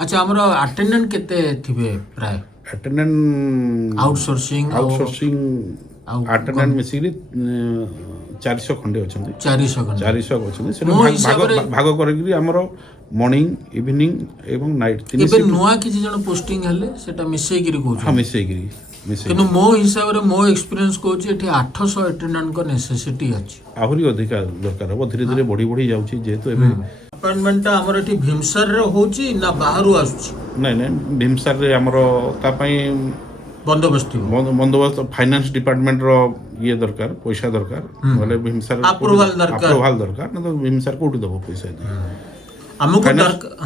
अच्छा हमर अटेंडेंट केते थिबे प्राय अटेंडेंट आउटसोर्सिंग अटेंडेंट मिसिकरी 400 खंडे अच्छे 400 खंडे 400 अच्छे से मो हिसाब रे भाग कर हमर मॉर्निंग इवनिंग एवं नाइट तीन एबे नुआ किछि जण पोस्टिंग हेले सेटा मिसई गिरी कहू हां मिसई किनु मो हिसाब रे मो एक्सपीरियंस कहूची एठी 800 अटेंडेंट को नेसेसिटी अछि आहुरी अधिक दरकार हो धीरे धीरे बढ़ी बढ़ी जाउची जेतु एबे अपॉइंटमेंट हमर एठी भीमसर रे होची ना बाहरु आसुची नहीं भीमसार रे हमर ता पई बंदोबस्त फाइनेंस डिपार्टमेंट रो ये दरकार पैसा दरकार बोले भीमसार अप्रूवल दरकार ना तो भीमसार कोठी दबो पैसा हमको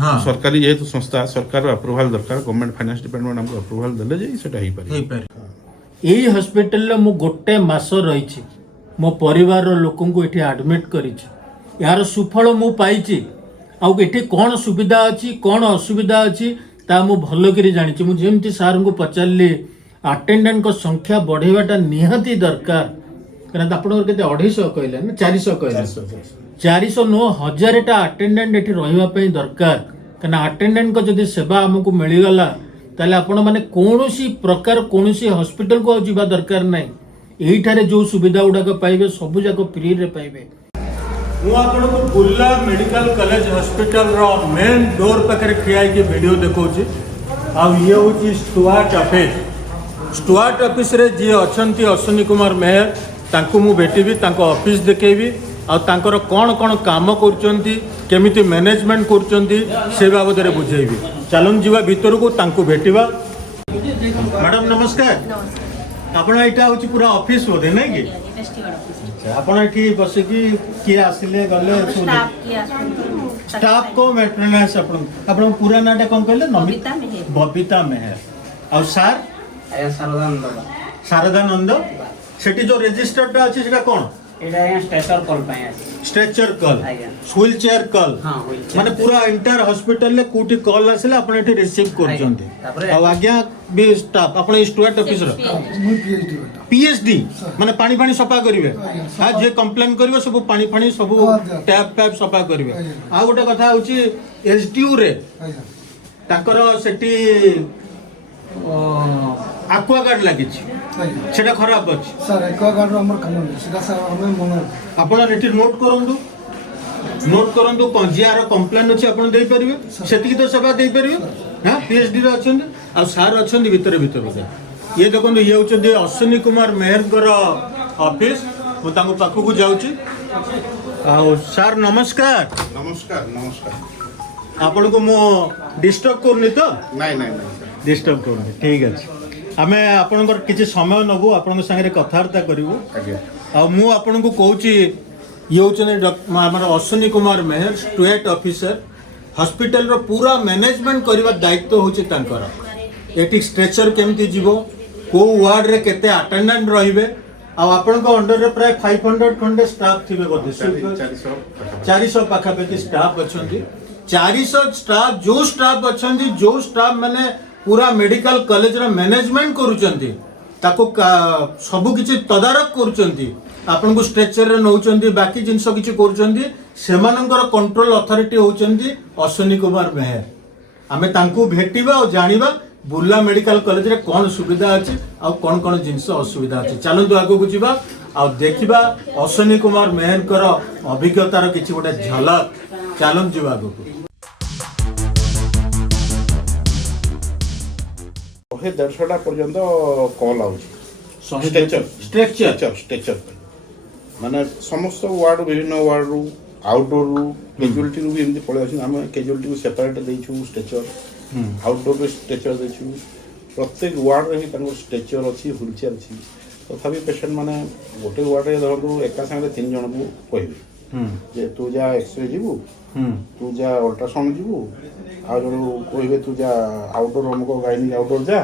हां सरकारी जेहेतु संस्था सरकार अप्रूवल दरकार गवर्नमेंट फाइनेंस डिपार्टमेंट हमको अप्रूवल देले जे सेटा ही पारे एही हॉस्पिटल रे मु गोटे मास रहिछि मो परिवार रो लोकन को एठी एडमिट करिछि यार सुफल मु पाइछि आ एठी कोन सुविधा अछि कोन असुविधा अछि ता मु भलो करी जानिछि मु जेमति सार को पचारली अटेंडेंट को संख्या बढ़ेवाटा निहाती दरकार कारण आपण केते 250 कहले ना 400 कहले 400 नो 1000 टा अटेंडेंट एठी रहिबा पई दरकार कारण अटेंडेंट को जदी सेवा हमकु मिली गला ताले आपण माने कोनोसी प्रकार कोनोसी हॉस्पिटल को जिबा दरकार नै एठारे जो सुविधा उडाक पाइबे सब जाको फ्री रे पाइबे मु आपण को बुल्ला मेडिकल कॉलेज हॉस्पिटल रो मेन डोर पाखरे खियाई के वीडियो देखौची आ ये होची स्टुअर्ट ऑफिस रे जे अछंती अश्विनी कुमार मेहर तांको मु भेटिबी तांको ऑफिस देखेबी आ तांकर कोन कोन काम करचंती केमिति मैनेजमेंट करचंती से बाबद रे बुझेबी चलन जीवा भीतर को तांको भेटिबा मैडम नमस्कार आपण एटा होची पूरा ऑफिस होदे नै कि आपण एठी बस की आसिले गले स्टाफ को मेंटेनेंस आपण पूरा नाटा कोन कहले बबीता मेहर और सर शारदानंद सेठी जो रजिस्टर्ड अछि सेटा कोन एटा स्ट्रेचर कॉल पाए अछि stretcher call wheel chair call माने पूरा इंटर हॉस्पिटल ले कोठी कॉल आसिले आपण एठी रिसीव करचंती आ आज्ञा भी स्टाफ आपण स्टुअर्ट ऑफिस रो पीएचडी माने पानी पानी सफा करिवे आ जे कंप्लेन करिवे सब पानी पानी सब टैप टैप सफा करिवे आ गोटे कथा होची एसडीयू रे ताकर सेठी एक्वागार्ड लागिछि सेटा खराब अछि सर एक्वागार्ड रो हमर काम नै सेटा सर हमें मन आपण एठी नोट करंदु कोन जियार कंप्लेन अछि आपण देई परिबे सेति की तो सेवा देई परिबे हां पीएचडी रे अछन आ सर अछन भीतर ये देखो ये होचंदी अश्विनी कुमार मेहर कर ऑफिस मु तांको पाखु को जाउची आ सर नमस्कार नमस्कार नमस्कार आपण को मो डिस्टर्ब करनी तो नहीं डिस्टर्ब करनी ठीक अछि हमें आपनकर किछि समय नबु आपन संगे कथार्ता करिवो आ मु आपन को कहूची ये होचंदी हमर अश्विनी कुमार मेहर स्टुअर्ट ऑफिसर हॉस्पिटल रो पूरा मैनेजमेंट करबा दायित्व होची तांकर एटी स्ट्रेचर केमती जीवो को वार्ड रे केते अटेंडेंट रहिबे आ आपन को अंडर रे प्राय 500 खंडे स्टाफ थिबे बोधे 400 पाखा पे स्टाफ अछंती 400 स्टाफ जो स्टाफ अछंती जो स्टाफ माने पूरा मेडिकल कॉलेज रा मैनेजमेंट करूचंती ताको सब किछि तदारक करूचंती आपन को स्ट्रेचर रे नउचंती बाकी जिंस किछि करूचंती सेमानंकर कंट्रोल अथॉरिटी होचंती अश्विनी कुमार मेहर आमे तांको भेटिबा और जानिबा बुर्ला मेडिकल कॉलेज रे कौन सुविधा अछि आ कौन कौन जिनस असुविधा अछि चलंतु आगो को जिबा आ देखिबा अश्विनी कुमार मेहर कर अभिज्ञतार किछि गोटे झलक चलन जिबा आगो को 150 पर्यंत कॉल आउछ स्ट्रक्चर माने समस्त वार्ड विभिन्न वार्ड रु आउटडोर रु कैजुअलिटी रु भी एमती पळे अछि हम कैजुअलिटी को सेपरेट देइछु स्ट्रक्चर आउटडोर रे स्ट्रेचर देछु प्रत्येक वार्ड रे ही स्ट्रेचर अच्छी व्हील चेयर अच्छी तथापि पेशेंट माने गोटे वार्ड रे धरु एका संगे 3 जन को कहबे जे तू जा एक्सरे जीवु तू जा अल्ट्रासाउंड जीवु आ जन कहबे तू जा आउटडोर हमको गाइनिक आउटडोर जा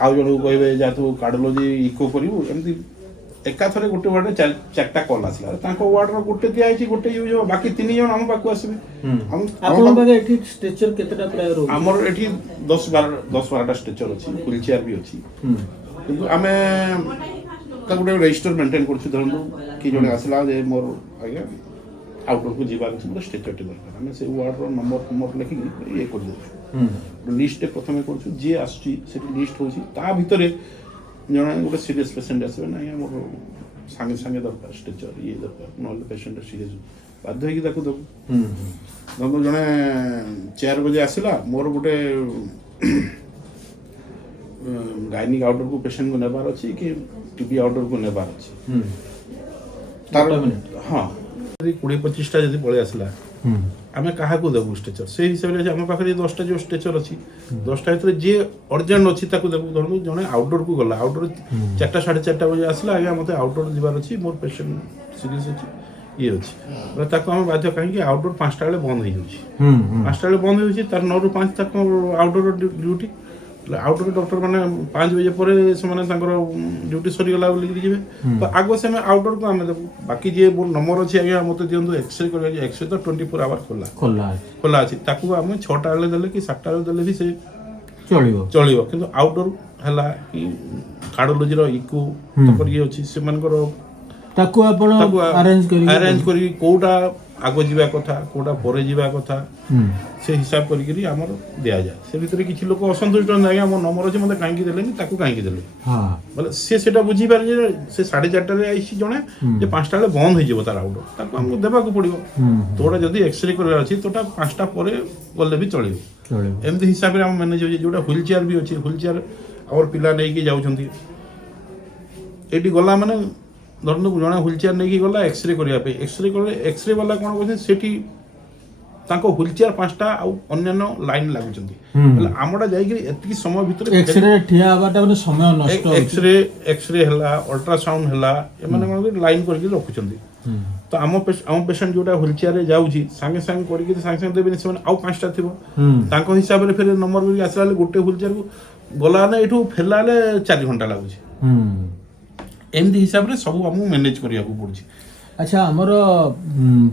आ जन कहबे जा तू कार्डियोलॉजी इको करिवु एमती एका थरे गोटे वार्ड रे चारटा कॉल आसला तांको वार्ड रो गोटे दिया आइछि गोटे यूज हो बाकी 3 जन हम पाकु आसीबे हम आपन बागे एठी स्ट्रेचर केतेटा प्राय रो हमर एठी 10-12 टा स्ट्रेचर अछि व्हील चेयर भी अछि किंतु आमे ता गोटे रजिस्टर मेंटेन करछु धरंदु कि जने आसला जे मोर आज्ञा ଆଉଟଡୋରକୁ ଯିବାର ଅଛି ମୋତେ ଷ୍ଟ୍ରେଚରଟି ଦରକାର ଆମେ ସେ ୱାର୍ଡର ନମ୍ବର ଲେଖିକି ଇଏ କରିଦେଉଛୁ ଲିଷ୍ଟରେ ପ୍ରଥମେ କରୁଛୁ ଯିଏ ଆସୁଛି ସେଠି ଲିଷ୍ଟ ହେଉଛି ତା ଭିତରେ ଜଣେ ଗୋଟେ ସିରିୟସ୍ ପେସେଣ୍ଟ ଆସିବେ ନାହିଁ ଆମର ସାଙ୍ଗେ ସାଙ୍ଗେ ଦରକାର ଷ୍ଟ୍ରେଚର ଇଏ ଦରକାର ନହେଲେ ପେସେଣ୍ଟ ସିରିୟସ୍ ବାଧ୍ୟ ହେଇକି ତାକୁ ଦେବୁ ଧରନ୍ତୁ ଜଣେ 4 ବଜେ ଆସିଲା ମୋର ଗୋଟେ ଗାଇନିକ୍ ଆଉଟଡୋରକୁ ପେସେଣ୍ଟକୁ ନେବାର ଅଛି କି ଟିବି ଆଉଟଡୋରକୁ ନେବାର ଅଛି ତାର ହଁ 20-25ଟା ଯଦି ପଳେଇ ଆସିଲା ଆମେ କାହାକୁ ଦେବୁ ଷ୍ଟ୍ରେଚର ସେଇ ହିସାବରେ ଆମ ପାଖରେ 10ଟା ଯେଉଁ ଷ୍ଟ୍ରେଚର ଅଛି 10ଟା ଭିତରେ ଯିଏ ଅର୍ଜେଣ୍ଟ ଅଛି ତାକୁ ଦେବୁ ଧରନ୍ତୁ ଜଣେ ଆଉଟଡୋରକୁ ଗଲା ଆଉଟଡୋର 4ଟା 4:30 ବଜେ ଆସିଲା ଆଜ୍ଞା ମୋତେ ଆଉଟଡୋର ଯିବାର ଅଛି ମୋର ପେସେଣ୍ଟ ସିରିୟସ୍ ଅଛି ଇଏ ଅଛି ତାକୁ ଆମେ ବାଧ୍ୟ କାହିଁକି ଆଉଟଡୋର 5ଟା ବେଳେ ବନ୍ଦ ହେଇଯାଉଛି 5ଟା ବେଳେ ବନ୍ଦ ହେଇଯାଉଛି ତାର 9ରୁ 5 ତାକୁ ଆଉଟଡୋର ଡ୍ୟୁଟି ଆଉଟଡୋର ଡକ୍ଟର ମାନେ 5 ବଜେ ପରେ ସେମାନେ ତାଙ୍କର ଡ୍ୟୁଟି ସରିଗଲା ବୋଲିକି ଯିବେ ତ ଆଗ ସେମାନେ ଆଉଟଡୋରକୁ ଆମେ ଦେବୁ ବାକି ଯିଏ ମୋର ନମ୍ବର ଅଛି ଆଜ୍ଞା ମୋତେ ଦିଅନ୍ତୁ ଏକ୍ସରେ କରିବା ଏକ୍ସରେ ତ 24 ଆୱାର ଖୋଲା ଅଛି ତାକୁ ଆମେ 6ଟା ବେଳେ ଦେଲେ କି 7ଟା ବେଳେ ଦେଲେ ବି ସେ ଚଳିବ କିନ୍ତୁ ଆଉଟଡୋର ହେଲା କି କାର୍ଡିଓଲୋଜିର ଇକୋ ତାଙ୍କର ଇଏ ଅଛି ସେମାନଙ୍କର ତାକୁ ଆପଣ ଆରେଞ୍ଜ କରିକି କୋଉଟା ଆଗ ଯିବା କଥା କୋଉଟା ପରେ ଯିବା କଥା ସେ ହିସାବ କରିକି ଆମର ଦିଆଯାଏ ସେ ଭିତରେ କିଛି ଲୋକ ଅସନ୍ତୁଷ୍ଟ ଆଜ୍ଞା ମୋ ନମ୍ବର ଅଛି ମୋତେ କାହିଁକି ଦେଲେନି ତାକୁ କାହିଁକି ଦେଲେ ବୋଲେ ସେ ସେଟା ବୁଝିପାରେ ଯେ ସେ 4:30ରେ ଆଇଛି ଜଣେ ଯେ 5ଟା ବେଳେ ବନ୍ଦ ହେଇଯିବ ତାର ଆଉଟଡୋର ତାକୁ ଆମକୁ ଦେବାକୁ ପଡିବ ତୋଟା ଯଦି ଏକ୍ସରେ କରିବାର ଅଛି ତୋଟା 5ଟା ପରେ ଗଲେ ବି ଚଳିବ ଏମିତି ହିସାବରେ ଆମେ ମ୍ୟାନେଜ ହେଉଛି ଯୋଉଟା ହ୍ୱିଲ ଚେୟାର ବି ଅଛି ହ୍ୱିଲ ଚେୟାର ଆମର ପିଲା ନେଇକି ଯାଉଛନ୍ତି ଏଇଠି ଗଲା ମାନେ ଧରନ୍ତୁ ଜଣେ ହ୍ୱିଲ ଚେୟାର ନେଇକି ଗଲା ଏକ୍ସରେ କରିବା ପାଇଁ ଏକ୍ସରେ କଲେ ଏକ୍ସରେ ବାଲା କ'ଣ କରୁଛନ୍ତି ସେଠି ତାଙ୍କ ହ୍ୱିଲ ଚେୟାର 5ଟା ଆଉ ଅନ୍ୟାନ୍ୟ ଲାଇନ୍ ଲାଗୁଛନ୍ତି ହେଲେ ଆମଟା ଯାଇକି ଏତିକି ସମୟ ଭିତରେ ଏକ୍ସରେ ହେଲା ଅଲ୍ଟ୍ରାସାଉଣ୍ଡ ହେଲା ଏମାନେ କ'ଣ ଲାଇନ୍ କରିକି ରଖୁଛନ୍ତି ତ ଆମ ପେସେଣ୍ଟ ଯୋଉଟା ହ୍ୱିଲ ଚେୟାରରେ ଯାଉଛି ସାଙ୍ଗେ ସାଙ୍ଗେ କରିକି ସାଙ୍ଗେ ସାଙ୍ଗେ ଦେବେନି ସେମାନେ ଆଉ 5ଟା ଥିବ ତାଙ୍କ ହିସାବରେ ଫେରେ ନମ୍ବର କରିକି ଆସିଲା ବେଳେ ଗୋଟେ ହ୍ୱିଲ ଚେୟାରକୁ ଗଲା ମାନେ ଏଠୁ ଫେରିଲା ବେଳେ 4 ଘଣ୍ଟା ଲାଗୁଛି ଏମିତି ହିସାବରେ ସବୁ ଆମକୁ ମ୍ୟାନେଜ କରିବାକୁ ପଡୁଛି ଆଚ୍ଛା ଆମର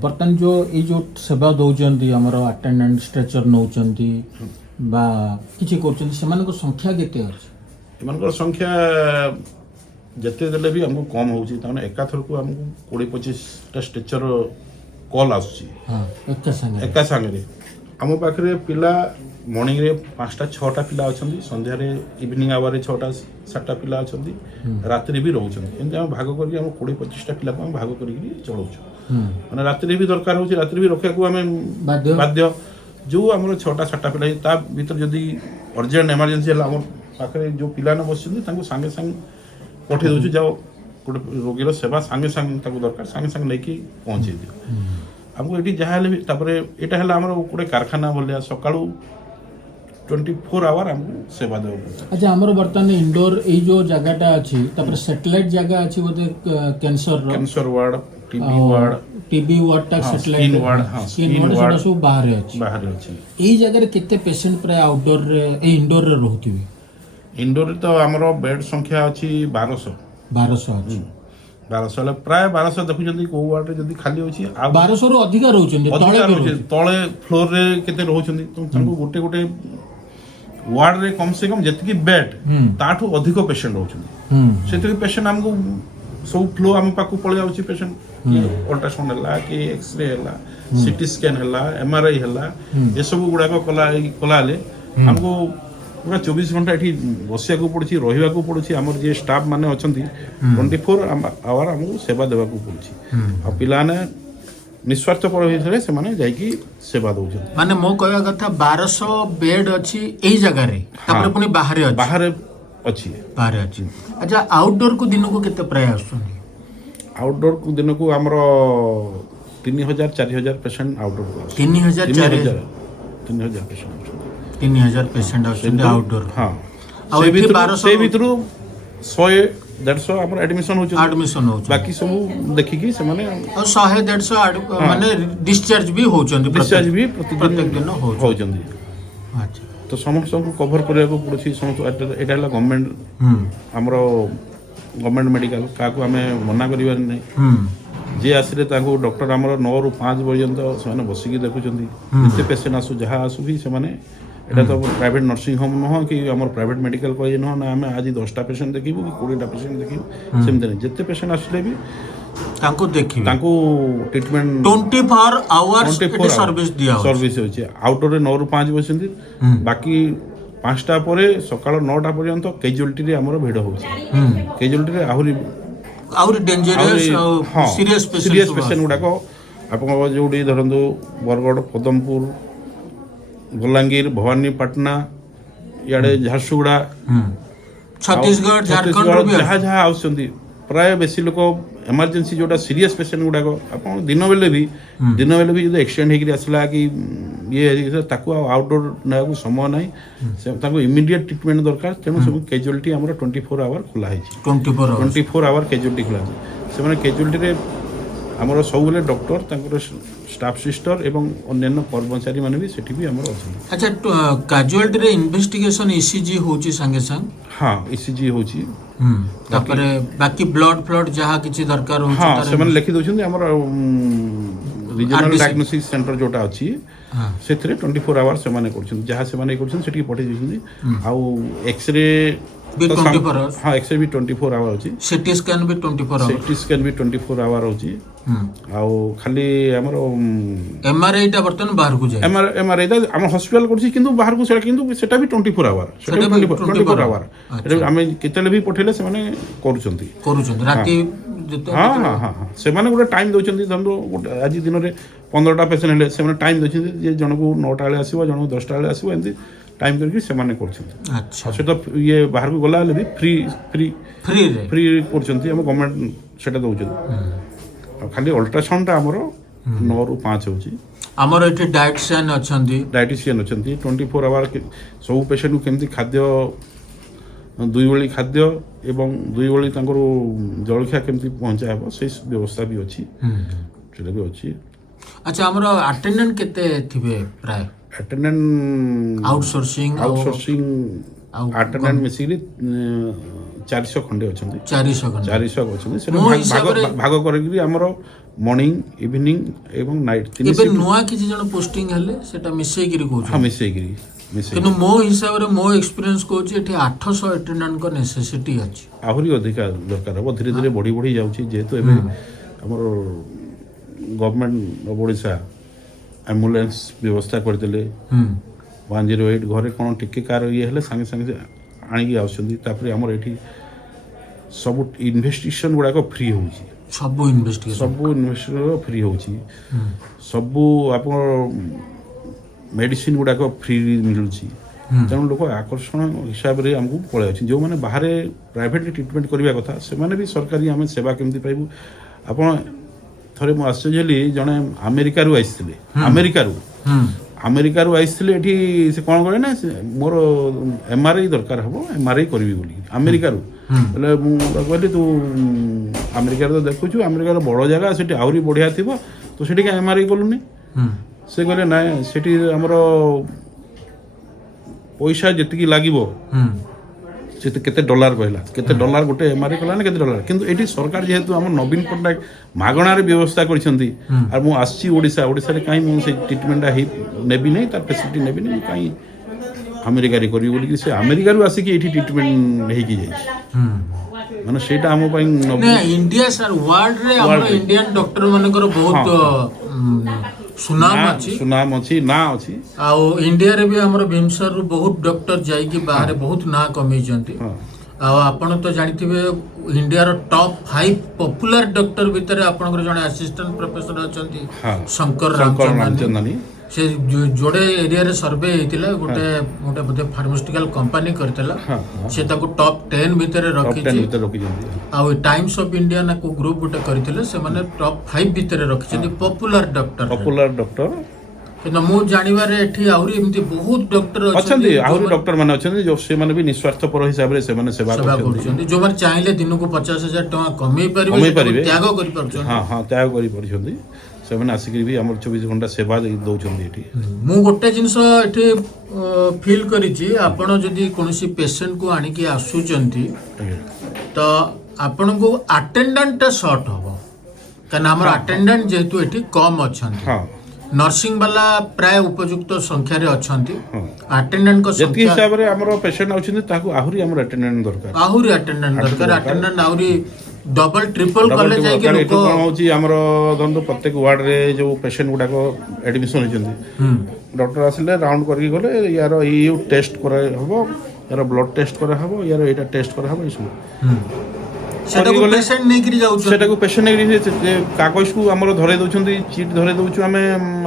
ବର୍ତ୍ତମାନ ଯୋଉ ସେବା ଦଉଛନ୍ତି ଆମର ଆଟେଣ୍ଡାଣ୍ଟ ଷ୍ଟ୍ରେଚର ନେଉଛନ୍ତି ବା କିଛି କରୁଛନ୍ତି ସେମାନଙ୍କ ସଂଖ୍ୟା କେତେ ଅଛି ଏମାନଙ୍କର ସଂଖ୍ୟା ଯେତେ ଦେଲେ ବି ଆମକୁ କମ୍ ହେଉଛି ତାମାନେ ଏକାଥରକୁ ଆମକୁ 20-25ଟା ଷ୍ଟ୍ରେଚର କଲ୍ ଆସୁଛି ଏକା ସାଙ୍ଗରେ ଆମ ପାଖରେ ପିଲା ମର୍ଣ୍ଣିଂରେ 5ଟା 6ଟା ପିଲା ଅଛନ୍ତି ସନ୍ଧ୍ୟାରେ ଇଭିନିଂ ଆୱାରରେ 6ଟା 7ଟା ପିଲା ଅଛନ୍ତି ରାତିରେ ବି ରହୁଛନ୍ତି ଏମିତି ଆମେ ଭାଗ କରିକି ଆମ 20-25ଟା ପିଲାକୁ ଆମେ ଭାଗ କରିକି ଚଳାଉଛୁ ମାନେ ରାତିରେ ବି ଦରକାର ହେଉଛି ରାତିରେ ବି ରଖିବାକୁ ଆମେ ବାଧ୍ୟ ଯେଉଁ ଆମର 6ଟା 7ଟା ପିଲା ତା ଭିତରେ ଯଦି ଅର୍ଜେଣ୍ଟ ଏମର୍ଜେନ୍ସି ହେଲା ଆମ ପାଖରେ ଯେଉଁ ପିଲାମାନେ ବସିଛନ୍ତି ତାଙ୍କୁ ସାଙ୍ଗେ ସାଙ୍ଗେ ପଠାଇ ଦେଉଛୁ ଯାଅ ଗୋଟେ ରୋଗୀର ସେବା ସାଙ୍ଗେ ସାଙ୍ଗେ ତାକୁ ଦରକାର ସାଙ୍ଗେ ସାଙ୍ଗେ ନେଇକି ପହଞ୍ଚେଇ ଦିଅ ଆମକୁ ଏଠି ଯାହା ହେଲେ ବି ତାପରେ ଏଇଟା ହେଲା ଆମର ଗୋଟେ କାରଖାନା ଭଳିଆ ସକାଳୁ 24 ଆୱାର ଆମକୁ ସେବା ଦେବାକୁ ଆଚ୍ଛା ଆମର ବର୍ତ୍ତମାନ ଇଣ୍ଡୋର ଏଇ ଯୋଉ ଜାଗାଟା ଅଛି ତାପରେ ସ୍ୟାଟେଲାଇଟ ଜାଗା ଅଛି ବୋଧେ କ୍ୟାନ୍ସର ୱାର୍ଡ ଟିବି ୱାର୍ଡଟା ସ୍ୟାଟେଲାଇଟ ସ୍କିନ୍ ୱାର୍ଡ ସବୁ ବାହାରେ ଅଛି ଏଇ ଜାଗାରେ କେତେ ପେସେଣ୍ଟ ପ୍ରାୟ ଆଉଟଡୋରରେ ଏଇ ଇଣ୍ଡୋରରେ ରହୁଥିବେ ଇଣ୍ଡୋରରେ ତ ଆମର ବେଡ୍ ସଂଖ୍ୟା ଅଛି 1200 ଅଛି 1200 ହେଲେ ପ୍ରାୟ 1200 ଦେଖୁଛନ୍ତି କୋଉ ୱାର୍ଡରେ ଯଦି ଖାଲି ଅଛି ଆଉ 1200ରୁ ଅଧିକା ରହୁଛନ୍ତି ତଳେ ଫ୍ଲୋରରେ କେତେ ରହୁଛନ୍ତି ତାଙ୍କୁ ଗୋଟେ ୱାର୍ଡରେ କମ ସେ କମ ଯେତିକି ବେଡ୍ ତାଠୁ ଅଧିକ ପେସେଣ୍ଟ ରହୁଛନ୍ତି ସେଥିପାଇଁ ପେସେଣ୍ଟ ଆମକୁ ସବୁ ଫ୍ଲୋ ଆମ ପାଖକୁ ପଳେଇ ଯାଉଛି ପେସେଣ୍ଟ ଅଲ୍ଟ୍ରାସାଉଣ୍ଡ ହେଲା କି ଏକ୍ସରେ ହେଲା ସିଟି ସ୍କାନ ହେଲା MRI ହେଲା ଏସବୁ ଗୁଡାକ କଲା ହେଲେ ଆମକୁ ପୁରା 24 ଘଣ୍ଟା ଏଠି ବସିବାକୁ ପଡୁଛି ରହିବାକୁ ପଡୁଛି ଆମର ଯିଏ ଷ୍ଟାଫ୍ ମାନେ ଅଛନ୍ତି 24 ଆୱାର ଆମକୁ ସେବା ଦେବାକୁ ପଡୁଛି ଆଉ ପିଲାମାନେ ନିଃସ୍ୱାର୍ଥପର ଭିତରେ ସେମାନେ ଯାଇକି ସେବା ଦଉଛନ୍ତି ମାନେ ମୋ କହିବା କଥା 1200 ବେଡ୍ ଅଛି ଏଇ ଜାଗାରେ ତାପରେ ପୁଣି ବାହାରେ ଅଛି ଆଚ୍ଛା ଆଉଟଡୋର କୁ ଦିନକୁ କେତେ ପ୍ରାୟ ଆସୁଛନ୍ତି ଆଉଟଡୋର କୁ ଦିନକୁ ଆମର 3000-4000 ପେସେଣ୍ଟ ଆଉଟଡୋର 3000 ପେସେଣ୍ଟ ଆସୁଛନ୍ତି ଆଉଟଡୋର ଆଉ ସେ ଭିତରୁ 100-150 ଆମର ଆଡମିସନ ହଉଛନ୍ତି ବାକି ସବୁ ଦେଖିକି ସେମାନେ ଆଉ 100-150 ମାନେ ଡିସଚାର୍ଜ ବି ପ୍ରତ୍ୟେକ ଦିନ ହଉଛନ୍ତି ଆଚ୍ଛା ତ ସମସ୍ତଙ୍କୁ କଭର କରିବାକୁ ପଡୁଛି ଏଇଟା ହେଲା ଗଭର୍ଣ୍ଣମେଣ୍ଟ ଆମର ଗଭର୍ଣ୍ଣମେଣ୍ଟ ମେଡିକାଲ କାହାକୁ ଆମେ ମନା କରିବାର ନାହିଁ ଯିଏ ଆସିଲେ ତାଙ୍କୁ ଡକ୍ଟର ଆମର 9ରୁ 5 ପର୍ଯ୍ୟନ୍ତ ସେମାନେ ବସିକି ଦେଖୁଛନ୍ତି ଯେତେ ପେସେଣ୍ଟ ଯାହା ଆସୁ ବି ସେମାନେ এটা তো প্রাইভেট নর্ସିଂ হোম নহ কি আমার প্রাইভেট মেডিকাল কয়ে নহ না আমি আজ 10টা পেসেন্ট দেখিবু কি 20টা পেসেন্ট দেখিবু সেমতি নাই যেতে পেসেন্ট আসলে বি तांको देखिबे तांको ट्रीटमेंट 24 आवर्स एटी सर्विस दिया हो सर्विस होची आउटडोर रे 9 ରୁ 5 बसंती बाकी 5टा परे सकाळ 9टा पर्यंत कैजुअलिटी रे हमर भिड होची कैजुअलिटी रे आउरी डेंजरस सीरियस पेशेंट गुडाको आपण जोडी धरंदो बरगड़ पदमपुर बलांगीर भवानीपाटना इाड़े झारसुगुड़ा छत्तीसगढ़ झारखंड जहाँ जहाँ आउछंती प्राय बेसी लोक इमरजेंसी जोटा सीरियस पेशेंट गुड़ाक आप दिन बेले भी जो एक्सीडेंट होकर आसला कि ये ताकू आउटडोर ना समय ना इमिडिएट ट्रीटमेंट दरकार तेणु सब कैजुअलिटी आमर 24 आवर खुला है 24 आवर कैजुअलिटी खुला है कैजुअलिटी आमर सब डॉक्टर स्टाफ सिस्टर एवं अन्य कर्मचारी माने भी सेठी भी आमर अछि। अच्छा कैजुअलिटी रे इन्वेस्टिगेशन ईसीजी होची संगे संग हां ईसीजी होची तापरे बाकी ब्लड फ्लड जहाँ किसी दरकार होची हां से माने लिखि दोछन हमर रीजनल डायग्नोसिस सेंटर जोटा अछि सेथरे 24 आवर से माने करछन जहाँ से माने करछन सेठी पठे दिछन आ एक्सरे भी 24 आवर्स हां एक्सरे भी 24 आवर अछि सीटी स्कैन भी 24 आवर सीटी स्कैन भी 24 आवर अछि आउ खाली हमर एमआरआई टा बर्तन बाहर को जाय एमआरआई दा हम हॉस्पिटल करछि किंतु बाहर को सेटा भी 24 आवर सेटा 24 आवर हम केतले भी पठेले से माने करूछंती राती हां हां हां से माने गोटे टाइम दोछंती हमरो आज दिन रे 15टा पेशेंट हेले से माने टाइम दोछंती जे जनको 9टा बेले आसीबो जनको 10टा बेले आसीबो एंती टाइम करके से माने करछंती। अच्छा से तो ये बाहर को गला ले भी फ्री करछंती हम गवर्नमेंट सेटा दोछंती खाली अल्ट्रासाउंड हमर 9 ରୁ 5 होची हमर एठी डाइटिशियन अछंती 24 आवर सब पेशेंट को केमती खाद्य दुई बेली खाद्य एवं दुई बेली तांकर जलखिया केमती पहुंचा हेबो से व्यवस्था भी अछि सेटा भी अछि। अच्छा हमर अटेंडेंट केते थिबे प्राय अटेंडेंट आउटसोर्सिंग अटेंडेंट मिसिरी 400 खंडे अछंती 400 अछंती से भाग करकरी हमर मॉर्निंग इवनिंग एवं नाइट तीन एबे नुआ किछि जण पोस्टिंग हेले सेटा मिसै गिरी कहू हां मिसै गिरी किनु मो हिसाब रे मो एक्सपीरियंस कहू एठी 800 अटेंडेंट को नेसेसिटी अछि आहुरी अधिक दरकार हो धीरे धीरे बढ़ी बढ़ी जाउची जेहेतु एबे हमर गवर्नमेंट ऑफ ओडिशा एम्बुलेंस व्यवस्था कर देले 108 घरे कोन टिके कार ये हेले संगे संगे आनी आउछंती तापर हमर एठी सब इन्वेस्टिगेशन गुडा को फ्री होउची सब इन्वेस्टिगेशन फ्री होउची सब आपन मेडिसिन गुडा को फ्री मिलुची तेणु लोक आकर्षण हिसाब से आमको पड़े अच्छे जो मैंने बाहर प्राइवेट ट्रिटमेंट करने कथा से भी सरकारी आम सेवा केमती पाइबू आप थरे मु आश्चर्य हेली जड़े अमेरिका आईसले एठी से कौन करे ना मोर एमआरआई दरकार हम एमआरआई करी बोली अमेरिका बोले कहली तू अमेरिका तो देखु अमेरिकार बड़ जगह से आहरी बढ़िया थी तो से एमआरआई कलुनी से कहले ना से आमर पैसा जी लगे से केते डॉलर कहला केते डॉलर गोटे एमआरआई कला ना केते डॉलर किंतु एठी सरकार जेहेतु हम नवीन पट्टनायक मागणार व्यवस्था करछंती और मु आसी ओडिशा रे काई मु से ट्रीटमेंट हे नेबी नै तार फैसिलिटी नेबी नै काई अमेरिका रे करी बोली से अमेरिका रू आसी कि एठी ट्रीटमेंट हे की जाई माने सेटा हम पई ना इंडिया सर वर्ल्ड रे हम इंडियन डॉक्टर मानकर बहुत सुनाम अच्छी ना अच्छी आउ इंडिया रे भी हमर भीमसर रू बहुत डॉक्टर जाई कि बाहर बहुत ना कमी जंती आ आपण तो जानिथिबे इंडिया रो टॉप 5 पॉपुलर डॉक्टर भीतर आपण जने असिस्टेंट प्रोफेसर अछंती शंकर रामचंद्रनी से जोड़े एरिया रे सर्वे हेतिला गोटे गोटे बदे फार्मास्यूटिकल कंपनी करतला से ताको टॉप 10 भीतर रखी आ टाइम्स ऑफ इंडिया ना को ग्रुप गोटे करथिले से माने टॉप 5 भीतर रखिछथि पॉपुलर डॉक्टर किन मु जानिबार एठी आउरी एमती बहुत डॉक्टर अछंती आउरी डॉक्टर माने अछंती जो से माने भी निस्वार्थ पर हिसाब रे से माने सेवा करछथि जो माने चाहिले दिन को 50,000 टका कमै परिबे त्याग करि परछन हां त्याग करि परछथि से माने आसिक भी हमर 24 घंटा सेवा दउछथि एठी मु गोटे जिंस एठी फील करिछि आपण जदी कोनोसी पेशेंट को आनी के आसुचंती तो आपण को अटेंडेंट शॉर्ट होबो कना हमर अटेंडेंट जेतु एठी कम अछंती हां नर्सिंग वाला प्राय उपयुक्त संख्या रे अछंती अटेंडेंट को जति हिसाब रे हमर पेशेंट आउछंती ताकू आहुरी हमर अटेंडेंट दरकार आहुरी अटेंडेंट आहुरी ଡବଲ ଟ୍ରିପଲ କଲେ ଯାଇକି ଏଠୁ ଲୋକ କ'ଣ ହେଉଛି ଆମର ଧରନ୍ତୁ ପ୍ରତ୍ୟେକ ୱାର୍ଡରେ ଯେଉଁ ପେସେଣ୍ଟ ଗୁଡ଼ାକ ଆଡମିସନ ହେଇଛନ୍ତି ଡକ୍ଟର ଆସିଲେ ରାଉଣ୍ଡ କରିକି ଗଲେ ୟାର ଏଇ ଟେଷ୍ଟ କରାହବ, ୟାର ବ୍ଲଡ ଟେଷ୍ଟ କରାହବ, ୟାର ଏଇଟା ଟେଷ୍ଟ କରାହବ, ଏଇସବୁ ସେଟାକୁ ପେସେଣ୍ଟ ନେଇକିରି ଯାଉଛନ୍ତି। ସେଟାକୁ ପେସେଣ୍ଟ ନେଇକିରି କାଗଜକୁ ଆମର ଧରେଇ ଦେଉଛନ୍ତି, ଚିଟ୍ ଧରେଇ ଦେଉଛୁ ଆମେ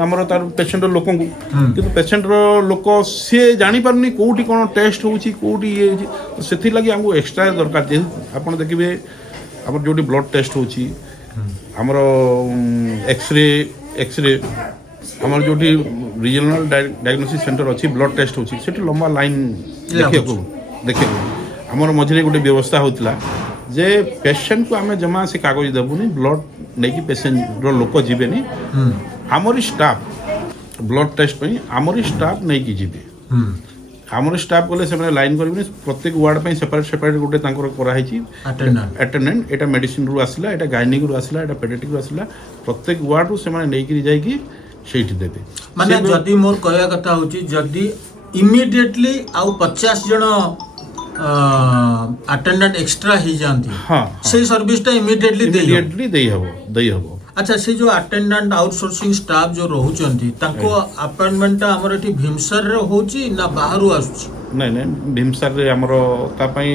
ଆମର ତାର ପେସେଣ୍ଟର ଲୋକଙ୍କୁ, କିନ୍ତୁ ପେସେଣ୍ଟର ଲୋକ ସିଏ ଜାଣିପାରୁନି କେଉଁଠି କ'ଣ ଟେଷ୍ଟ ହେଉଛି, କେଉଁଠି ଇଏ ହେଉଛି। ସେଥିଲାଗି ଆମକୁ ଏକ୍ସଟ୍ରା ଦରକାର। ଯେହେତୁ ଆପଣ ଦେଖିବେ ଆମର ଯେଉଁଠି ବ୍ଲଡ ଟେଷ୍ଟ ହେଉଛି, ଆମର ଏକ୍ସରେ ଆମର ଯେଉଁଠି ରିଜନାଲ ଡାୟଗ୍ନୋସିସ୍ ସେଣ୍ଟର ଅଛି, ବ୍ଲଡ ଟେଷ୍ଟ ହେଉଛି, ସେଠି ଲମ୍ବା ଲାଇନ୍ ଦେଖିବାକୁ ଆମର ମଝିରେ ଗୋଟେ ବ୍ୟବସ୍ଥା ହେଉଥିଲା ଯେ ପେସେଣ୍ଟକୁ ଆମେ ଜମା ସେ କାଗଜ ଦେବୁନି, ବ୍ଲଡ ନେଇକି ପେସେଣ୍ଟର ଲୋକ ଯିବେନି, ଆମରି ଷ୍ଟାଫ୍ ବ୍ଲଡ ଟେଷ୍ଟ ପାଇଁ ଆମରି ଷ୍ଟାଫ୍ ନେଇକି ଯିବେ। ଆମର ଷ୍ଟାଫ୍ ଗଲେ ସେମାନେ ଲାଇନ୍ କରିବେନି, ପ୍ରତ୍ୟେକ ୱାର୍ଡ ପାଇଁ ସେପାରେଟ୍ ଗୋଟେ ତାଙ୍କର କରାହେଇଛି ଆଟେଣ୍ଡାଣ୍ଟ। ଏଇଟା ମେଡ଼ିସିନରୁ ଆସିଲା, ଏଇଟା ଗାଇନିକରୁ ଆସିଲା, ଏଇଟା ପେଡିଆଟ୍ରିକରୁ ଆସିଲା, ପ୍ରତ୍ୟେକ ୱାର୍ଡରୁ ସେମାନେ ନେଇକିରି ଯାଇକି ସେଇଠି ଦେବେ। ମାନେ ଯଦି ମୋର କହିବା କଥା ହେଉଛି ଯଦି ଇମିଡିଏଟଲି ଆଉ 50 ଜଣ ଆଟେଣ୍ଡାଣ୍ଟ ଏକ୍ସଟ୍ରା ହେଇଯାନ୍ତି, ସେଇ ସର୍ଭିସଟା ଇମିଡିଏଟଲି ଦେଇହବ। ଆଚ୍ଛା, ସେ ଯୋଉ ଆଟେଣ୍ଡାଣ୍ଟ ଆଉଟସୋର୍ସିଂ ଷ୍ଟାଫ୍ ଯୋଉ ରହୁଛନ୍ତି ତାଙ୍କ ଆପଏଣ୍ଟମେଣ୍ଟଟା ଆମର ଏଠି ଭୀମସାରରେ ହଉଛି ନା ବାହାରୁ ଆସୁଛି? ନାଇଁ ଭୀମସାରରେ ଆମର ତା ପାଇଁ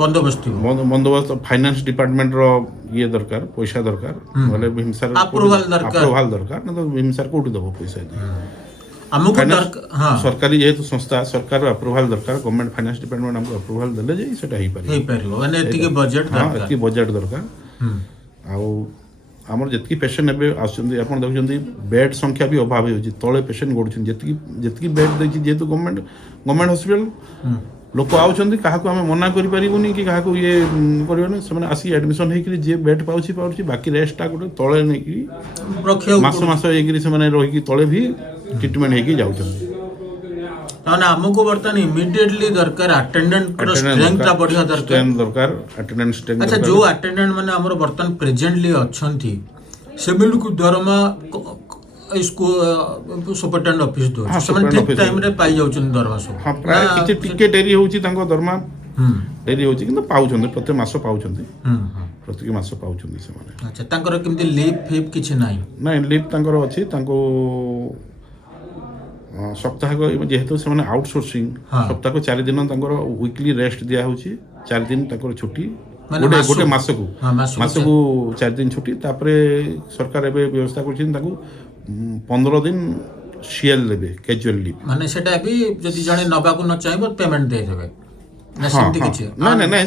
ବନ୍ଦୋବସ୍ତ ଫାଇନାନ୍ସ ଡିପାର୍ଟମେଣ୍ଟର ଇଏ ଦରକାର, ପଇସା ଦରକାର, ନହେଲେ ଭୀମସାର ଆପ୍ରୁଭାଲ ଦରକାର ନା ତ ଭୀମସାର କୋଉଠି ଦେବ ପଇସା? ଆମକୁ ସରକାରୀ ଯେହେତୁ ସଂସ୍ଥା, ସରକାର ଆପ୍ରୁଭାଲ ଦରକାର, ଗଭର୍ଣ୍ଣମେଣ୍ଟ ଫାଇନାନ୍ସ ଡିପାର୍ଟମେଣ୍ଟ ଆମକୁ ଆପ୍ରୁଭାଲ ଦେଲେ ଯାଇ ସେଟା ହେଇପାରିବ। ମାନେ ଏତିକି ବଜେଟ୍ ଦରକାର। ଆଉ ଆମର ଯେତିକି ପେସେଣ୍ଟ ଏବେ ଆସୁଛନ୍ତି, ଆପଣ ଦେଖୁଛନ୍ତି ବେଡ୍ ସଂଖ୍ୟା ବି ଅଭାବ ହେଉଛି, ତଳେ ପେସେଣ୍ଟ ଗଡ଼ୁଛନ୍ତି। ଯେତିକି ବେଡ୍ ଦେଇଛି ଯେହେତୁ ଗଭର୍ଣ୍ଣମେଣ୍ଟ ହସ୍ପିଟାଲ, ଲୋକ ଆଉଛନ୍ତି, କାହାକୁ ଆମେ ମନା କରିପାରିବୁନି କି କାହାକୁ ଇଏ କରିବନି। ସେମାନେ ଆସିକି ଆଡମିସନ ହେଇକିରି ଯିଏ ବେଡ୍ ପାଉଛି, ବାକି ରେଷ୍ଟଟା ଗୋଟେ ତଳେ ନେଇକି ମାସ ହେଇକିରି ସେମାନେ ରହିକି ତଳେ ବି ଟ୍ରିଟମେଣ୍ଟ ହେଇକି ଯାଉଛନ୍ତି। ତାମାନେ ଆମକୁ ବର୍ତ୍ତମାନ ଇମିଡିଏଟଲି ଦରକାର ଆଟେଣ୍ଡାଣ୍ଟର ଷ୍ଟ୍ରେଂଥଟା ବଢିବା ଦରକାର। ଆଚ୍ଛା, ଯୋଉ ଆଟେଣ୍ଡାଣ୍ଟ ମାନେ ଆମର ବର୍ତ୍ତମାନ ପ୍ରେଜେଣ୍ଟଲି ଅଛନ୍ତି ସେମାନଙ୍କୁ ଦରମା ସୁପରିଟେଣ୍ଡେଣ୍ଟ ଅଫିସ ଦଉଛି, ସେମାନେ ଠିକ ଟାଇମରେ ପାଇ ଯାଉଛନ୍ତି ଦରମା ସବୁ? ପ୍ରାୟ କିଛି ଟିକେ ଡେରି ହଉଛି, ତାଙ୍କ ଦରମା ଡେରି ହଉଛି, କିନ୍ତୁ ପାଉଛନ୍ତି, ପ୍ରତ୍ୟେକ ମାସ ପାଉଛନ୍ତି, ସେମାନେ। ଆଚ୍ଛା, ତାଙ୍କର କେମିତି ଲିଭ୍ ଫିଭ୍ କିଛି ନାହିଁ? ନାଇଁ, ଲିଭ୍ ତାଙ୍କର ଅଛି। ତାଙ୍କୁ ସପ୍ତାହକ, ଯେହେତୁ ସେମାନେ ଆଉଟସୋର୍ସିଂ, ସପ୍ତାହକୁ 4 ଦିନ ତାଙ୍କର ୱିକଲି ରେଷ୍ଟ ଦିଆହେଉଛି, 4 ଦିନ ତାଙ୍କର ଛୁଟି, ଗୋଟେ ମାସକୁ 4 ଦିନ ଛୁଟି। ତାପରେ ସରକାର ଏବେ ବ୍ୟବସ୍ଥା କରିଛନ୍ତି ତାଙ୍କୁ 15 ଦିନ ସିଏଲ୍ ଦେବେ, କ୍ୟାଜୁଆଲ ଲିଭ୍। ମାନେ ସେଟା ବି ଯଦି ଜଣେ ନବାକୁ ନ ଚାହିଁବ ପେମେଣ୍ଟ ଦେଇଦେବେ? ନାଇଁ,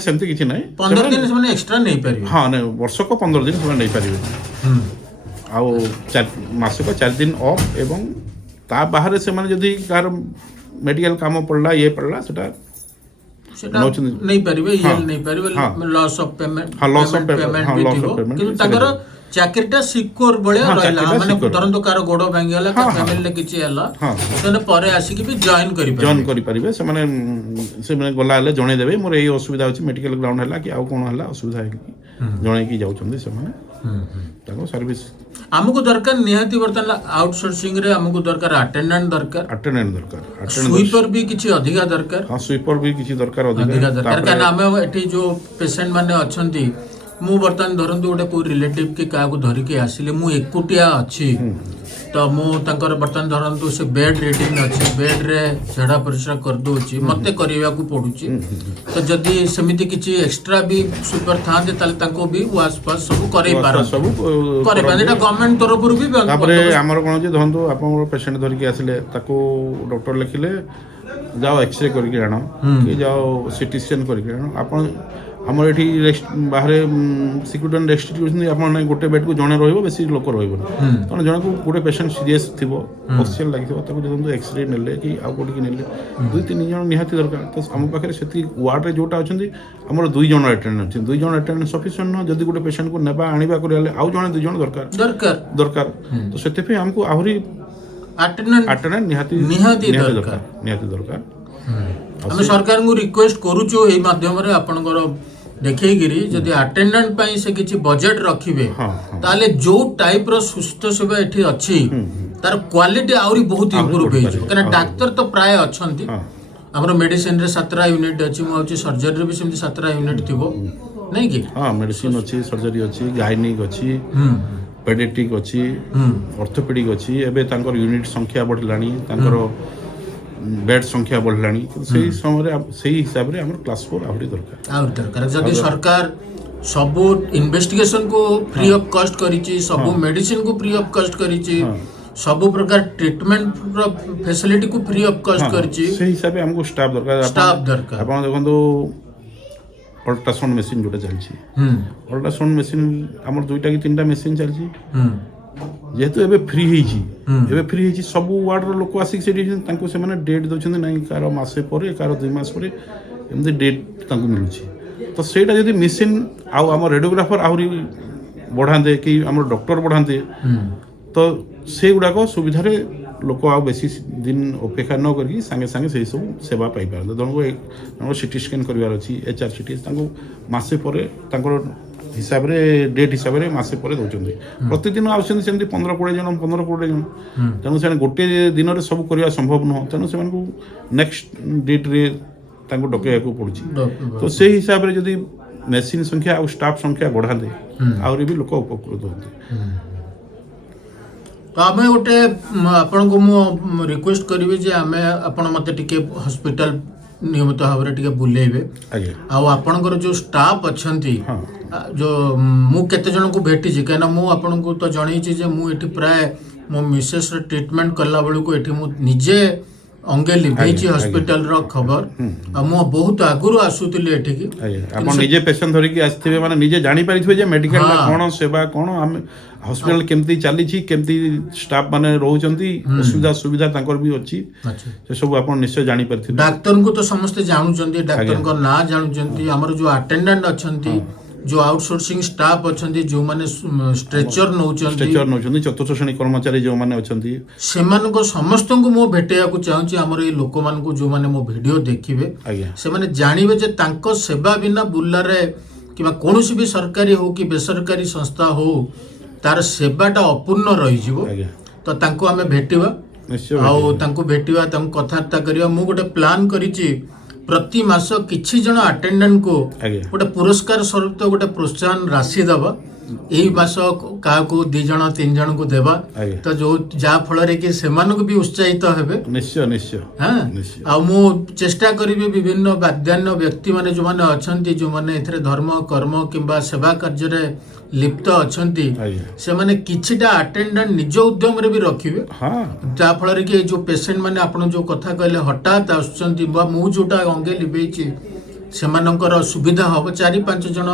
ସେମିତି କିଛି ନାହିଁ। 15 ଦିନ ସେମାନେ ଏକ୍ସଟ୍ରା ନେଇପାରିବେ? ବର୍ଷକ 15 ଦିନ ସେମାନେ ନେଇପାରିବେ। ଆଉ ମାସକ 4 ଦିନ ଅଫ୍, ଏବଂ ତା ବାହାରେ ସେମାନେ ଯଦି କାହାର ମେଡିକାଲ କାମ ପଡ଼ିଲା, ଇଏ ପଡ଼ିଲା, ସେଟା ନେଇପାରିବେ, ଲସ୍ ଅଫ୍ ପେମେଣ୍ଟ ବି ଥିବ, କିନ୍ତୁ ତାଙ୍କର ଚାକିରିଟା ସିକ୍ୟୁର ଭଳିଆ ରହିଲା। ମାନେ ଧରନ୍ତୁ କାହାର ଗୋଡ ଭାଙ୍ଗିଗଲା, ଫ୍ୟାମିଲିରେ କିଛି ହେଲା, ସେମାନେ ପରେ ଆସିକି ବି ଜଏନ୍ କରିପାରିବେ। ସେମାନେ ଗଲା ହେଲେ ଜଣେଇଦେବେ, ମୋର ଏଇ ଅସୁବିଧା ଅଛି, ମେଡିକାଲ ଗ୍ରାଉଣ୍ଡ ହେଲା କି ଆଉ କ'ଣ ହେଲା ଅସୁବିଧା ହେଇକି ଜଣେଇକି ଯାଉଛନ୍ତି ସେମାନେ ତାଙ୍କ ସର୍ଭିସ। ଆମକୁ ଦରକାର ନିହାତି ବର୍ତ୍ତମାନ ଆଉଟସୋର୍ସିଂ ରେ ଆମକୁ ଦରକାର ଆଟେଣ୍ଡାଣ୍ଟ ଦରକାର, ସୁଇପର ବି କିଛି ଅଧିକା ଦରକାର। ସୁଇପର ବି କିଛି ଦରକାର ଅଧିକା ଦରକାର, କାରଣ ଆମେ ଏଠି ଯୋଉ ପେସେଣ୍ଟ ମାନେ ଅଛନ୍ତି, ମୁଁ ବର୍ତ୍ତମାନ ଧରନ୍ତୁ ଗୋଟେ କୋଉ ରିଲେଟିଭ କି କାହାକୁ ଧରିକି ଆସିଲେ, ମୁଁ ଏକୁଟିଆ ଅଛି, ତ ମୁଁ ତାଙ୍କର ବର୍ତ୍ତମାନ ଧରନ୍ତୁ ସେ ବେଡ୍ ରିଡିଂ ଅଛି, ବେଡ୍ରେ ଝାଡ଼ା ପରିସ୍ରା କରିଦେଉଛି, ମୋତେ କରିବାକୁ ପଡୁଛି। ତ ଯଦି ସେମିତି କିଛି ଏକ୍ସଟ୍ରା ବି ସୁପର ଥାନ୍ତେ, ତାହେଲେ ତାଙ୍କୁ ବି ୱାଶ୍ ଫାସ୍ ସବୁ କରେଇ ପାରନ୍ତି। ଏଇଟା ଗଭର୍ଣ୍ଣମେଣ୍ଟ ତରଫରୁ ବି। ତାପରେ ଆମର କ'ଣ ଅଛି, ଧରନ୍ତୁ ଆପଣଙ୍କର ପେସେଣ୍ଟ ଧରିକି ଆସିଲେ, ତାକୁ ଡକ୍ଟର ଲେଖିଲେ ଯାଅ ଏକ୍ସରେ କରିକି ଆଣ, କି ଯାଅ ସିଟି ସ୍କାନ୍ କରିକି ଆଣ। ଆପଣ ଆମର ଏଠି ବାହାରେ ସିକ୍ୟୁରିଟି ରେଷ୍ଟ୍ରିକ୍ଟ କରୁଛନ୍ତି, ଆପଣ ଗୋଟେ ବେଡ୍କୁ ଜଣେ ରହିବ, ବେଶୀ ଲୋକ ରହିବନି। କାରଣ ଜଣକୁ ଗୋଟେ ପେସେଣ୍ଟ ସିରିୟସ୍ ଥିବ, ଅକ୍ସିଜେନ୍ ଲାଗିଥିବ, ତାକୁ ଯଦି ଏକ୍ସରେ ନେଲେ କି ଆଉ କୋଉଠିକି ନେଲେ 2-3 ଜଣ ନିହାତି ଦରକାର। ତ ଆମ ପାଖରେ ସେତିକି ୱାର୍ଡରେ ଯୋଉଟା ଅଛନ୍ତି, ଆମର 2 ଜଣ ଆଟେଣ୍ଡାଣ୍ଟ ଅଛି। 2 ଜଣ ଆଟେଣ୍ଡାଣ୍ଟ ସଫିସିଏଣ୍ଟ ନୁହଁ। ଯଦି ଗୋଟେ ପେସେଣ୍ଟକୁ ନେବା ଆଣିବା କରିଲେ ଆଉ ଜଣେ 2 ଜଣ ଦରକାର। ତ ସେଥିପାଇଁ ଆମକୁ ଆହୁରି ଆଟେଣ୍ଡାଣ୍ଟ ନିହାତି ଦରକାର। ଆମେ ସରକାରଙ୍କୁ ରିକ୍ୱେଷ୍ଟ କରୁଛୁ ଏଇ ମାଧ୍ୟମରେ ଆପଣଙ୍କର ଦେଖେଇକିରି, ଯଦି ଆଟେଣ୍ଡାଣ୍ଟ ପାଇଁ ସେ କିଛି ବଜେଟ୍ ରଖିବେ, ତାହେଲେ ଯୋଉ ଟାଇପର ସୁସ୍ଥ ସେବା ଏଠି ଅଛି ତାର କ୍ୱାଲିଟି ଆହୁରି ବହୁତ ଇମ୍ପ୍ରୁଭ୍ ହେଇଯିବ। କାରଣ ଡାକ୍ତର ତ ପ୍ରାୟ ଅଛନ୍ତି, ଆମର ମେଡିସିନରେ 7ଟା ୟୁନିଟ୍ ଅଛି, ମୁଁ ଭାବୁଛି ସର୍ଜରୀରେ ବି ସେମିତି 7ଟା ୟୁନିଟ୍ ଥିବ। नहीं कि हाँ मेडिसिन अच्छी सर्जरी अच्छी गाइनिक अच्छी पेडिट्रिक अच्छी ऑर्थोपेडिक अच्छी एबे तांकर यूनिट संख्या बढ़लानी तांकर बेड संख्या बढ़लानी सेही समय सेही हिसाब रे हमर क्लास 4 आहुरी दरकार जदि सरकार सब इन्वेस्टिगेशन को फ्री ऑफ कॉस्ट करिछि सब मेडिसिन को फ्री ऑफ कॉस्ट करिछि सब प्रकार ट्रीटमेंट फैसिलिटी को फ्री ऑफ कॉस्ट करिछि सेही हिसाब रे हमको स्टाफ दरकार आपण देखंतु अल्ट्रासाउंड मशीन जोटा चलछि अल्ट्रासाउंड मशीन हमर दुईटा कि तीनटा मशीन चलछि जेहेतु एबे फ्री ହେଇଛି ସବୁ ୱାର୍ଡର ଲୋକ ଆସିକି ସେଠି ତାଙ୍କୁ ସେମାନେ ଡେଟ୍ ଦେଉଛନ୍ତି ନାହିଁ କାହାର ମାସେ ପରେ କାହାର 2 ମାସ ପରେ ଏମିତି ଡେଟ୍ ତାଙ୍କୁ ମିଳୁଛି ତ ସେଇଟା ଯଦି ମେସିନ୍ ଆଉ ଆମ ରେଡ଼ିଓଗ୍ରାଫର ଆହୁରି ବଢ଼ାନ୍ତେ କି ଆମର ଡକ୍ଟର ବଢ଼ାନ୍ତେ ତ ସେଗୁଡ଼ାକ ସୁବିଧାରେ ଲୋକ ଆଉ ବେଶୀ ଦିନ ଅପେକ୍ଷା ନ କରିକି ସାଙ୍ଗେ ସାଙ୍ଗେ ସେହି ସବୁ ସେବା ପାଇପାରନ୍ତେ ଜଣଙ୍କୁ ସିଟି ସ୍କାନ୍ କରିବାର ଅଛି HRCT ତାଙ୍କୁ ମାସେ ପରେ ତାଙ୍କର ହିସାବରେ ଡେଟ୍ ହିସାବରେ ମାସେ ପରେ ଦେଉଛନ୍ତି ପ୍ରତିଦିନ ଆସୁଛନ୍ତି ସେମିତି 15-20 ଜଣ ତେଣୁ ସେମାନେ ଗୋଟେ ଦିନରେ ସବୁ କରିବା ସମ୍ଭବ ନୁହଁ ତେଣୁ ସେମାନଙ୍କୁ ନେକ୍ସଟ ଡେଟ୍ରେ ତାଙ୍କୁ ଡକେଇବାକୁ ପଡ଼ୁଛି ତ ସେଇ ହିସାବରେ ଯଦି ମେସିନ୍ ସଂଖ୍ୟା ଆଉ ଷ୍ଟାଫ୍ ସଂଖ୍ୟା ବଢ଼ାନ୍ତେ ଆହୁରି ବି ଲୋକ ଉପକୃତ ହୁଅନ୍ତେ तो आम गोटे आपण को मु रिक्वेस्ट करी जे आम आपण मत टिके हॉस्पिटल नियमित भाव में बुलेबे आपणकर जो स्टाफ अच्छा जो मु केते जन को भेटी कहीं मु आपन को तो जन मुझे प्राय मो मिसेस ट्रीटमेंट कला बेलू को ये निजे अंगे लिभेची हॉस्पिटल रो खबर मु बहुत आगुरु आसुतिले एठिकी आपण निजे पेशेंट धरि के आस्थिबे माने निजे जानि परिथिबे जे मेडिकल ला कोन सेवा कोन हम हॉस्पिटल केमती चली छी केमती स्टाफ माने रहउचंती सुविधा तांकर भी अछि से सब आपण निश्चय जानि परिथिबे डॉक्टर को तो समस्त जानउचंती डॉक्टर को ना जानउचंती हमर जो अटेंडेंट अछंती जो आउटसोर्सिंग स्टाफ अछंती जो माने स्ट्रेचर नउचंती चतुर्थ श्रेणी कर्मचारी जो माने अछंती सेमान को समस्त को मो भेटेया को चाहूची हमर ए लोक मान को जो माने मो वीडियो देखिबे से माने जानिबे जे तांको सेवा बिना बुल्ला रे किबा कोनोसी भी सरकारी हो कि बेसरकारी संस्था हो तार सेवाटा अपूर्ण रही जिवो तो तांको हमें भेटिबा आ तांको भेटिबा तांको कथार्ता करिया मु गोटे प्लान करिची प्रति मास किछि जन अटेंडेंट को गोटे पुरस्कार स्वरूप तो गोटे प्रोत्साहन राशि दबा एही मास का को 2 जन 3 जन को देबा तो जो जा फल रे कि सेमान को भी उत्साहित हेबे निश्चय हां आ मु चेष्टा करिबे विभिन्न बाध्यान्य व्यक्ति माने जो माने अछंती जो माने एथरे धर्म कर्म किबा सेवा कार्य रे लिप्त अछंती से माने किछिटा अटेंडेंट निज उद्यम रे भी रखिबे जा फल रे कि जो पेशेंट माने आपण जो कथा कहले हठात आछंती बा मु जोटा अंगे लिबेची सेमानकर सुविधा हो 4-5 जन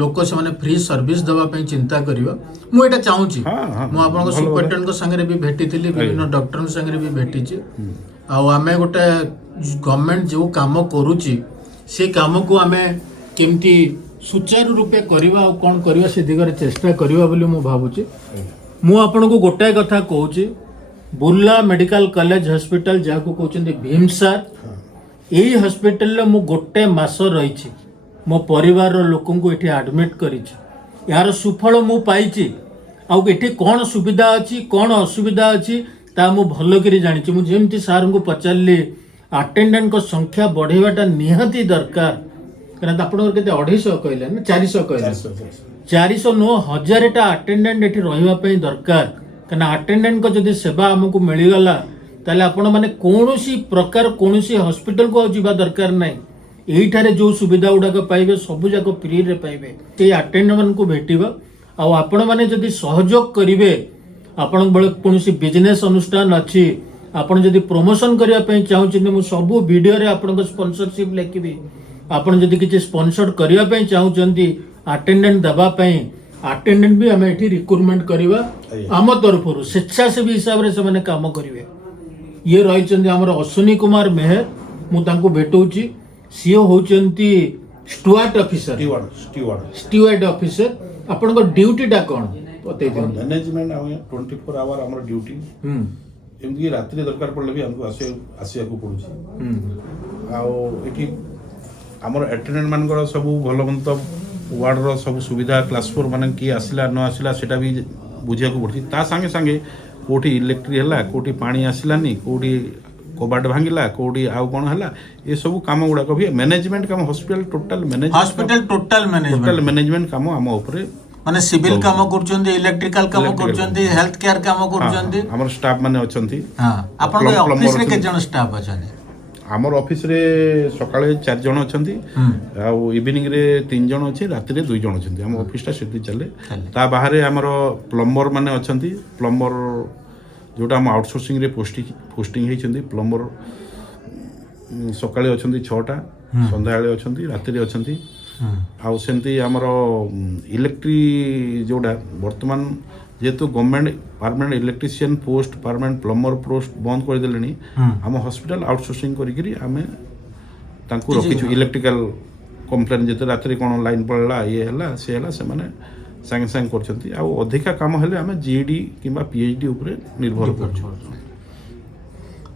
लोक से माने फ्री सर्विस दवा पे चिंता करिवा मु एटा चाहूची मु आपन को सुपरटेंडेंट को संगे भी भेटी थिली विभिन्न डॉक्टर संगे भी भेटी छी आ हमें गोटे गवर्नमेंट जो काम करूची से काम को हमें केमती सुचारू रूपे करवा और कौन करवा से दिगरे चेष्टा करवा बोली मु भाबुची मु आपन को गोटाए कथा कहूची बुर्ला मेडिकल कॉलेज हॉस्पिटल जाको कहउचंदी भीमसार एही हॉस्पिटल रे मु गोटे मास रहिची मो परिवार लोकों को एठी एडमिट करिछि यार सुफल मु पाइछि आ एठी कोन सुविधा अछि कोन असुविधा अछि ता मु भलो करी जानिछि मु जेमति सार को पचारली अटेंडेंट को संख्या बढ़ेबाटा निहाती दरकार कारण आपण केते 250 कहले ना 400 कहले 400 नो 1000 टा अटेंडेंट एठी रहिबा पई दरकार कारण अटेंडेंट को जदी सेवा हमकु मिली गला ताले आपण माने कोनोसी प्रकार कोनोसी हॉस्पिटल को जिबा दरकार नै एठारे जो सुविधा गुड़ाक पाइबे सबू जाक फ्री रे पाइबे से अटेंडेंट मान को भेटिबा आ आपण माने जदी सहयोग करिवे आपण बळे कोनोसी बिजनेस अनुष्ठान अछि आपण जदी प्रमोशन करिया पई चाहउछिन मु सबु वीडियो रे आपण को स्पॉन्सरशिप लेखिबी आपण जदी किछि स्पॉन्सर करिया पई चाहउछंती अटेंडेंट दबा पई अटेंडेंट भी हमें एठी रिक्रूटमेंट करिवा आम तरफरु स्वेच्छासेवी हिसाब रे से माने काम करिवे ये रहिचंदी हमर अश्विनी कुमार मेहर मु तांको भेटौची सी होचंती स्टुअर्ड ऑफिसर स्टुअर्ड ऑफिसर आपन को ड्यूटी टा कोन पते दिन मैनेजमेंट 24 आवर हमर ड्यूटी एमदी रात्रि दरकार पड़ले भी हमको आसिया को पड़ुची आ एठी हमर अटेंडेंट मानकर सब भलमंत वार्ड रो सब सुविधा क्लास 4 माने की आसिला न आसिला सेटा भी बुझिया को पड़ची ता संगे संगे कोठी इलेक्ट्रिक हला कोठी पानी आसिलानी कोठी कबाट भांगिला कोडी आउ कोन हला ये सब काम गुडा को भी मैनेजमेंट काम hospital total management hospital total management management काम हम ऊपर माने सिविल काम करछन्ती इलेक्ट्रिकल काम करछन्ती हेल्थ केयर काम करछन्ती हमर स्टाफ माने अछंती हां आपन ऑफिस रे के जन स्टाफ अछन्ती आमर ऑफिस रे सकाळे 4 जण अछंती आ इवनिंग रे 3 जण अछि राति रे 2 जण अछंती हम ऑफिस ता सेति चले ता बाहरे हमर प्लम्बर माने अछंती प्लम्बर जोटा हम आउटसोर्सिंग रे पोस्टिंग हेछंती प्लम्बर सकाळे अछंती 6टा संध्याळे अछंती राति रे अछंती आउ सेमती हमर इलेक्ट्री जोटा वर्तमान जेहेतु government permanent electrician post permanent plumber post बंद कर देलेनी हम हॉस्पिटल आउटसोर्सिंग करिकरी हमें तांको रखिछु इलेक्ट्रिकल कंप्लेन जेते रात्रि कोन लाइन पड़ला ये हला से हला से माने संग संग करछंती आ अधिका काम हेले हमें जीडी किबा पीएचडी ऊपर निर्भर करछु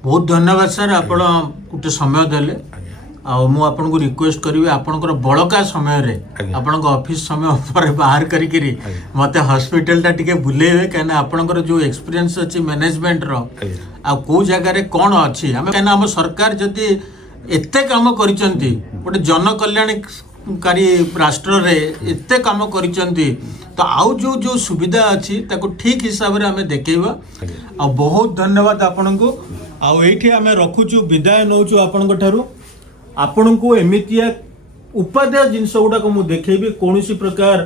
बहुत धन्यवाद सर आपण कुटे समय देले आ मु आपन को रिक्वेस्ट करिवे आपनकर बळका समय रे आपन को ऑफिस समय पर बाहर करी करी मते हॉस्पिटल ता टिके बुलेवे कना आपनकर जो एक्सपीरियंस अछि मैनेजमेंट रो आ को जगह रे कोन अछि हम कना हम सरकार जति एते काम करिसंती गोटे जन कल्याणकारी राष्ट्र रे एते काम करिसंती तो आउ जो जो सुविधा अछि ताको ठीक हिसाब रे हमें देखेबा आ बहुत धन्यवाद आपन को आ एठी हमें रखुछु विदाय नौछु आपन को ठारू आपण को एमितिया उपादेय जिनस गुडा को मु देखेबी कोनोसी प्रकार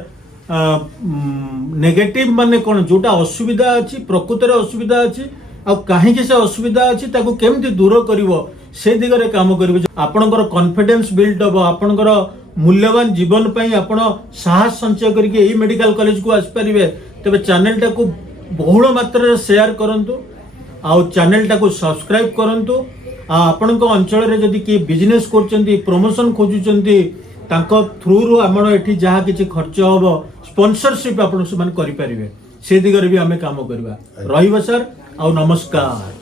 नेगेटिव माने कोन जोटा असुविधा अछि प्रकृत रे असुविधा अछि आ काहे के से असुविधा अछि ताको केमति दूर करिवो से दिगरे काम करिवो आपनकर कॉन्फिडेंस बिल्ड हो आपनकर मूल्यवान जीवन पई आपण साहस संचय करके एई मेडिकल कॉलेज को आस परिबे तबे चैनल टा को बहुल मात्रा रे शेयर करंतु आ चैनल टा को सब्सक्राइब करंतु आपण अंचल रे जदि कि बिजनेस करचंती प्रमोशन खोजुचंती तांको थ्रू रु हमर एठी जहा किछि खर्च होबो स्पॉन्सरशिप आपण से मान करि परिबे से दिगरे भी हमें काम करबा रहिबा सर आ नमस्कार।